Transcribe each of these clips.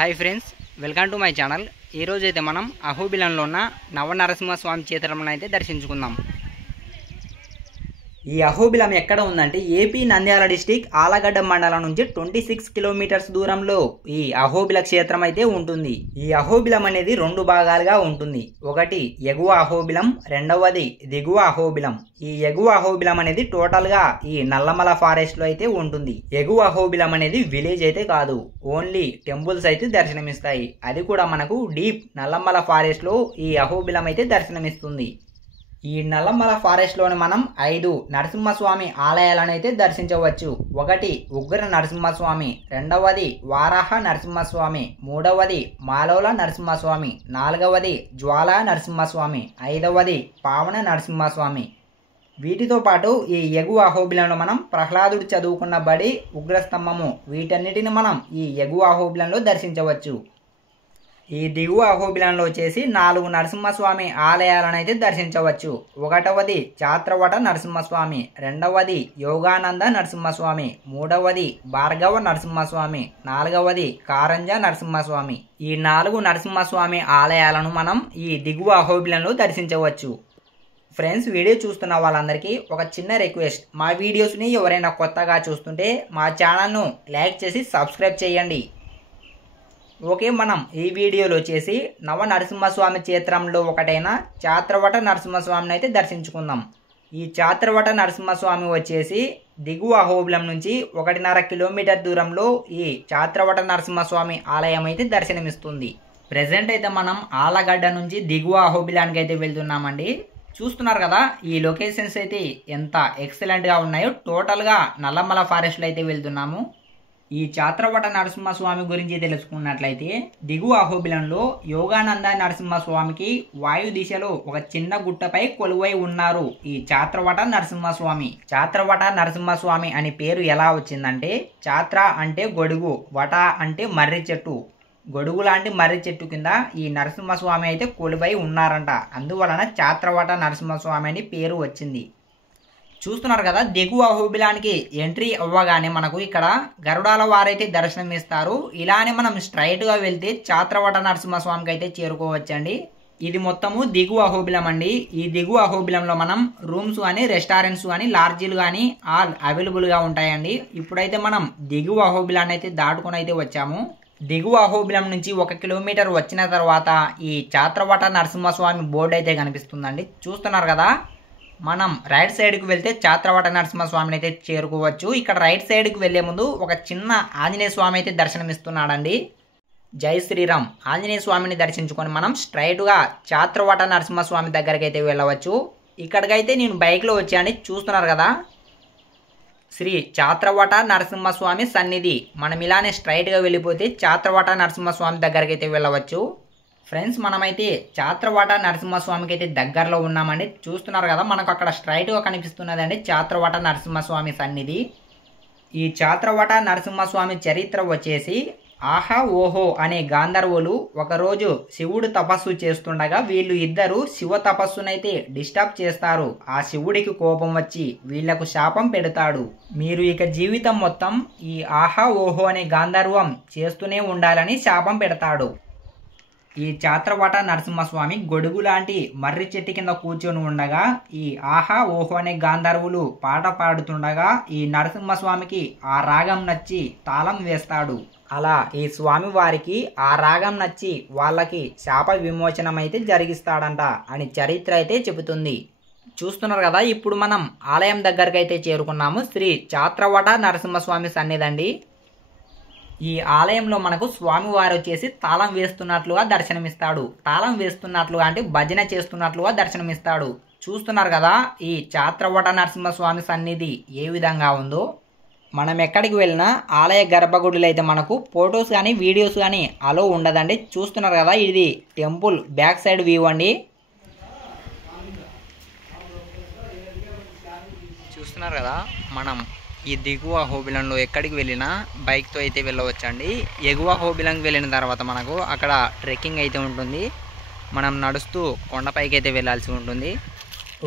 Hi friends, welcome to my channel. ఈరోజు అయితే మనం అహోబిలంలో ఉన్న నవనరసింహస్వామి క్షేత్రంలో అయితే దర్శించుకుందాం. ఈ అహోబిలం ఎక్కడ ఉందంటే ఏపీ నంద్యాల డిస్టిక్ ఆలగడ్డ మండలం నుంచి 26 కిలోమీటర్స్ దూరంలో ఈ అహోబిల క్షేత్రం అయితే ఉంటుంది. ఈ అహోబిలం అనేది రెండు భాగాలుగా ఉంటుంది. ఒకటి ఎగువ అహోబిలం, రెండవది దిగువ అహోబిలం. ఈ ఎగువ అహోబిలం అనేది టోటల్ గా ఈ నల్లమల ఫారెస్ట్ లో అయితే ఉంటుంది. ఎగువ అహోబిలం అనేది విలేజ్ అయితే కాదు, ఓన్లీ టెంపుల్స్ అయితే దర్శనమిస్తాయి. అది కూడా మనకు డీప్ నల్లమల ఫారెస్ట్ లో ఈ అహోబిలం అయితే దర్శనమిస్తుంది. ఈ నల్లమల ఫారెస్ట్ లోని మనం 5 నరసింహస్వామి ఆలయాలను అయితే దర్శించవచ్చు. ఒకటి ఉగ్ర నరసింహస్వామి, రెండవది వారాహ నరసింహస్వామి, మూడవది మాలోల నరసింహస్వామి, నాలుగవది జ్వాలా నరసింహస్వామి, ఐదవది పావన నరసింహస్వామి. వీటితో పాటు ఈ ఎగువ అహోబిలంలో మనం ప్రహ్లాదుడు చదువుకున్న బడి, ఉగ్రస్తంభము, వీటన్నిటిని మనం ఈ ఎగువ అహోబిలంలో దర్శించవచ్చు. ఈ దిగువ అహోబిలంలో వచ్చేసి 4 నరసింహస్వామి ఆలయాలను అయితే దర్శించవచ్చు. ఒకటవది చాత్రవట నరసింహస్వామి, రెండవది యోగానంద నరసింహస్వామి, మూడవది భార్గవ నరసింహస్వామి, నాలుగవది కారంజ నరసింహస్వామి. ఈ 4 నరసింహస్వామి ఆలయాలను మనం ఈ దిగువ అహోబిలంలో దర్శించవచ్చు. ఫ్రెండ్స్, వీడియో చూస్తున్న వాళ్ళందరికీ ఒక చిన్న రిక్వెస్ట్, మా వీడియోస్ని ఎవరైనా కొత్తగా చూస్తుంటే మా ఛానల్ను లైక్ చేసి సబ్స్క్రైబ్ చేయండి. ఓకే, మనం ఈ వీడియోలో వచ్చేసి నవ నరసింహస్వామి క్షేత్రంలో ఒకటైన చాత్రవట నరసింహస్వామిని అయితే దర్శించుకుందాం. ఈ చాత్రవట నరసింహస్వామి వచ్చేసి దిగువ అహోబిలం నుంచి 1.5 కిలోమీటర్ దూరంలో ఈ చాత్రవట నరసింహస్వామి ఆలయం అయితే దర్శనమిస్తుంది. ప్రెసెంట్ అయితే మనం ఆలగడ్డ నుంచి దిగువ అహోబిలానికి అయితే వెళ్తున్నామండి. చూస్తున్నారు కదా, ఈ లొకేషన్స్ అయితే ఎంత ఎక్సలెంట్గా ఉన్నాయో. టోటల్గా నల్లమల ఫారెస్ట్లో అయితే వెళ్తున్నాము. ఈ చాత్రవట నరసింహస్వామి గురించి తెలుసుకున్నట్లయితే దిగువ అహోబిలంలో యోగానంద నరసింహస్వామికి వాయు దిశలో ఒక చిన్న గుట్టపై కొలువై ఉన్నారు ఈ చాత్రవట నరసింహస్వామి. చాత్రవట నరసింహస్వామి అని పేరు ఎలా వచ్చిందంటే, చాత్ర అంటే గొడుగు, వట అంటే మర్రి చెట్టు. గొడుగు లాంటి మర్రి చెట్టు కింద ఈ నరసింహస్వామి అయితే కొలువై ఉన్నారంట. అందువలన చాత్రవట నరసింహస్వామి అని పేరు వచ్చింది. చూస్తున్నారు కదా, దిగువ అహోబిలానికి ఎంట్రీ అవ్వగానే మనకు ఇక్కడ గరుడాల వారైతే దర్శనం ఇస్తారు. ఇలానే మనం స్ట్రైట్గా వెళ్తే చాత్రవట నరసింహస్వామికి అయితే చేరుకోవచ్చండి. ఇది మొత్తము దిగువ అహోబిలం అండి. ఈ దిగువ అహోబిలంలో మనం రూమ్స్ కానీ, రెస్టారెంట్స్ కానీ, లాడ్జీలు కానీ ఆల్ అవైలబుల్గా ఉంటాయండి. ఇప్పుడైతే మనం దిగువ అహోబిలాన్ని అయితే దాటుకొని అయితే వచ్చాము. దిగువ అహోబిలం నుంచి 1 కిలోమీటర్ వచ్చిన తర్వాత ఈ చాత్రవట నరసింహస్వామి బోర్డు అయితే కనిపిస్తుందండి. చూస్తున్నారు కదా, మనం రైట్ సైడ్కి వెళ్తే చాత్రవట నరసింహస్వామిని అయితే చేరుకోవచ్చు. ఇక్కడ రైట్ సైడ్కి వెళ్లే ముందు ఒక చిన్న ఆంజనేయ స్వామి అయితే దర్శనమిస్తున్నాడండి. జై శ్రీరామ్. ఆంజనేయ స్వామిని దర్శించుకొని మనం స్ట్రైట్గా చాత్రవట నరసింహస్వామి దగ్గరికి అయితే వెళ్ళవచ్చు. ఇక్కడికైతే నేను బైక్లో వచ్చాను. చూస్తున్నారు కదా, శ్రీ చాత్రవట నరసింహస్వామి సన్నిధి. మనం ఇలానే స్ట్రైట్గా వెళ్ళిపోతే చాత్రవట నరసింహస్వామి దగ్గరికి అయితే వెళ్ళవచ్చు. ఫ్రెండ్స్, మనమైతే చాత్రవట నరసింహస్వామికి అయితే దగ్గరలో ఉన్నామండి. చూస్తున్నారు కదా, మనకు అక్కడ స్ట్రైట్గా కనిపిస్తున్నదండి చాత్రవట నరసింహస్వామి సన్నిధి. ఈ చాత్రవట నరసింహస్వామి చరిత్ర వచ్చేసి, ఆహా ఓహో అనే గాంధర్వులు ఒకరోజు శివుడు తపస్సు చేస్తుండగా వీళ్ళు ఇద్దరు శివ తపస్సునైతే డిస్టర్బ్ చేస్తారు. ఆ శివుడికి కోపం వచ్చి వీళ్లకు శాపం పెడతాడు. మీరు ఇక జీవితం మొత్తం ఈ ఆహా ఓహో అనే గాంధర్వం చేస్తూనే ఉండాలని శాపం పెడతాడు. ఈ చాత్రవట నరసింహస్వామి గొడుగు లాంటి మర్రి చెట్టు కింద కూర్చొని ఉండగా ఈ ఆహా ఓహో అనే గాంధర్వులు పాట పాడుతుండగా ఈ నరసింహస్వామికి ఆ రాగం నచ్చి తాళం వేస్తాడు. అలా ఈ స్వామి వారికి ఆ రాగం నచ్చి వాళ్ళకి శాప విమోచనం అయితే జరిగిస్తాడంట అని చరిత్ర అయితే చెబుతుంది. చూస్తున్నారు కదా, ఇప్పుడు మనం ఆలయం దగ్గరకు అయితే చేరుకున్నాము. శ్రీ చాత్రవట నరసింహస్వామి సన్నిధండి. ఈ ఆలయంలో మనకు స్వామివారు వచ్చేసి తాళం వేస్తున్నట్లుగా దర్శనమిస్తాడు. తాళం వేస్తున్నట్లుగా అంటే భజన చేస్తున్నట్లుగా దర్శనమిస్తాడు. చూస్తున్నారు కదా, ఈ చాత్రవట నరసింహస్వామి సన్నిధి ఏ విధంగా ఉందో. మనం ఎక్కడికి వెళ్ళినా ఆలయ గర్భగుడిలో అయితే మనకు ఫొటోస్ కానీ, వీడియోస్ కానీ అలో ఉండదండి. చూస్తున్నారు కదా, ఇది టెంపుల్ బ్యాక్ సైడ్ వ్యూ అండి. చూస్తున్నారు కదా, మనం ఈ దిగువ అహోబిలంలో ఎక్కడికి వెళ్ళినా బైక్తో అయితే వెళ్ళవచ్చండి. ఎగువ అహోబిలంకి వెళ్ళిన తర్వాత మనకు అక్కడ ట్రెక్కింగ్ అయితే ఉంటుంది. మనం నడుస్తూ కొండపైకి అయితే వెళ్ళాల్సి ఉంటుంది.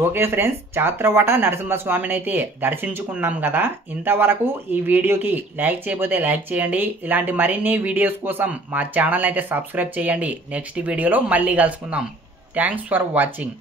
ఓకే ఫ్రెండ్స్, చాత్రవట నరసింహస్వామిని అయితే దర్శించుకున్నాం కదా. ఇంతవరకు ఈ వీడియోకి లైక్ చేయకపోతే లైక్ చేయండి. ఇలాంటి మరిన్ని వీడియోస్ కోసం మా ఛానల్ అయితే సబ్స్క్రైబ్ చేయండి. నెక్స్ట్ వీడియోలో మళ్ళీ కలుసుకుందాం. Thanks for watching.